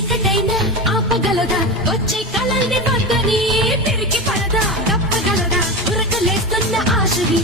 చీకటైనా ఆపగలదా వచ్చే కలల్ని వద్దని పెరిగి పడదా తప్పగలదా ఉరకలేస్తున్న ఆశని